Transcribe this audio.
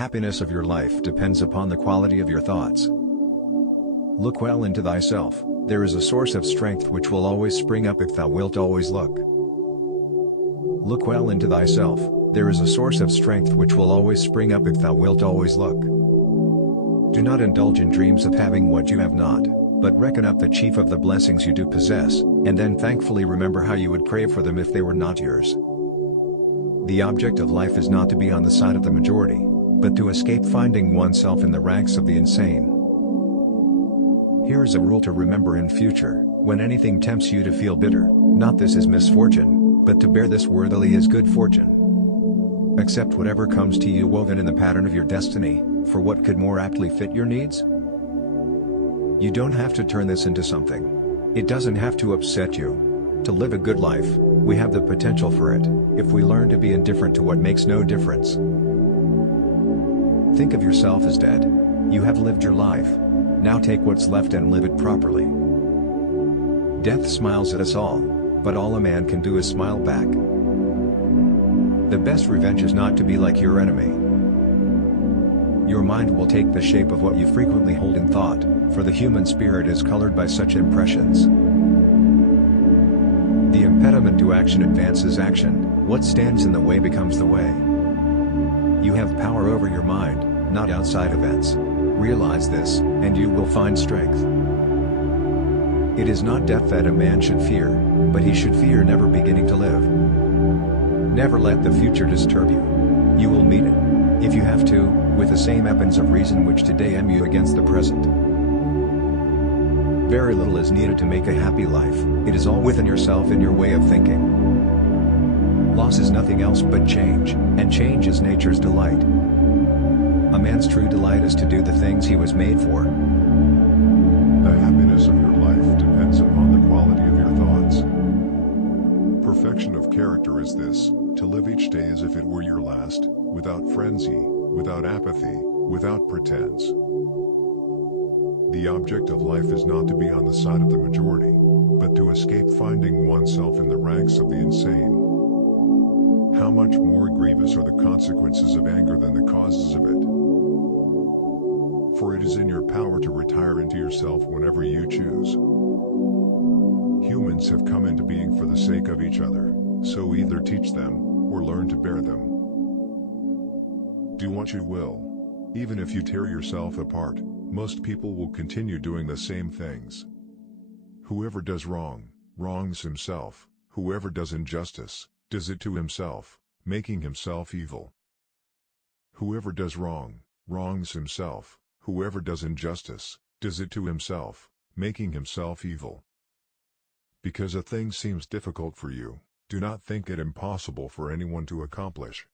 happiness of your life depends upon the quality of your thoughts. Look well into thyself, there is a source of strength which will always spring up if thou wilt always look. Look well into thyself, there is a source of strength which will always spring up if thou wilt always look. Do not indulge in dreams of having what you have not, but reckon up the chief of the blessings you do possess, and then thankfully remember how you would crave for them if they were not yours. The object of life is not to be on the side of the majority, but to escape finding oneself in the ranks of the insane. Here is a rule to remember in future: when anything tempts you to feel bitter, not this is misfortune, but to bear this worthily is good fortune. Accept whatever comes to you woven in the pattern of your destiny, for what could more aptly fit your needs? You don't have to turn this into something. It doesn't have to upset you. To live a good life, we have the potential for it, if we learn to be indifferent to what makes no difference. Think of yourself as dead. You have lived your life. Now take what's left and live it properly. Death smiles at us all, but all a man can do is smile back. The best revenge is not to be like your enemy. Your mind will take the shape of what you frequently hold in thought, for the human spirit is colored by such impressions. The impediment to action advances action, what stands in the way becomes the way. You have power over your mind, not outside events. Realize this, and you will find strength. It is not death that a man should fear, but he should fear never beginning to live. Never let the future disturb you. You will meet it, if you have to, with the same weapons of reason which today arm you against the present. Very little is needed to make a happy life, it is all within yourself and your way of thinking. Loss is nothing else but change, and change is nature's delight. A man's true delight is to do the things he was made for. The happiness of your life depends upon the quality of your thoughts. Perfection of character is this: to live each day as if it were your last, without frenzy, without apathy, without pretense. The object of life is not to be on the side of the majority, but to escape finding oneself in the ranks of the insane. How much more grievous are the consequences of anger than the causes of it? For it is in your power to retire into yourself whenever you choose. Humans have come into being for the sake of each other, so either teach them, or learn to bear them. Do what you will. Even if you tear yourself apart, most people will continue doing the same things. Whoever does wrong, wrongs himself. Whoever does injustice, does it to himself, making himself evil. Whoever does wrong, wrongs himself. Whoever does injustice, does it to himself, making himself evil. Because a thing seems difficult for you, do not think it impossible for anyone to accomplish.